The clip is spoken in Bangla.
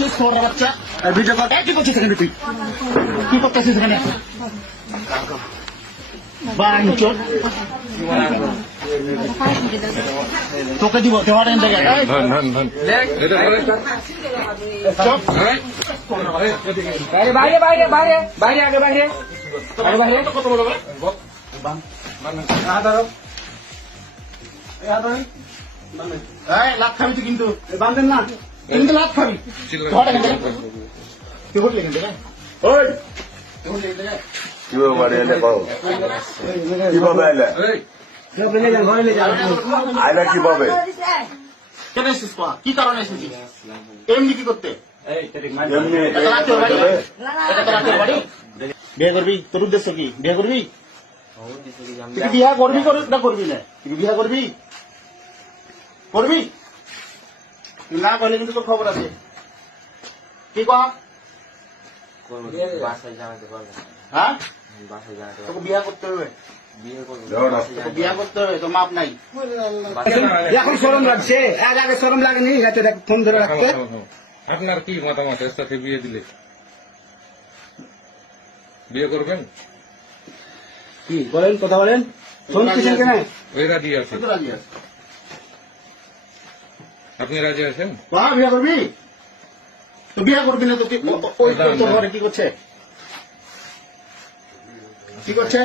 করছিস তোর বাচ্চা ভিডিও কল কি করছিস এখানে তুই কি করতেছিস এখানে বাঞ্চোর তোকে দিব এনে। বাইরে বাইরে বাইরে বাইরে আগে বাইরে আগে বাইরে কত বড় ভাই? খাবি কিন্তু বান্ধেন না কিন্তু লাত খাবি। তুই উঠলি এখান থেকে। ওই। কীভাবে বাড়ি এলে কও কীভাবে এলে আইলা কীভাবে কেন এসেছিস কি কারণে এসেছিস এমনি কি করতে এমনি এটা তো রাতের বাড়ি এটা তো রাতের বাড়ি বিয়ে করবি তোর উদ্দেশ্য কি বিয়ে করবি তুই বিয়ে করবি না করবি না তুই কি বিয়ে করবি করবি না করলে কিন্তু তোর খবর আছে। কি কহ হ্যাঁ? তোকে বিয়ে করতে হবে। বিয়ে করব দেও না। তোকে বিয়ে করতে হবে তো মাপ নাই। এখন সরম লাগছে। আগে আগে সরম লাগেনি রাতে ফোন ধরে রাখতে। আপনার কি মতামত? এর সাথে বিয়ে দিলে। বিয়ে করবেন? কি বলেন কথা বলেন। কেন ওই রাজি আছে। রাজি আছিস। আপনি রাজি আছেন? বা বিয়া করবি? তো বিয়া করবি না তো ওই তোর ঘরে কি করছে? কি করছে?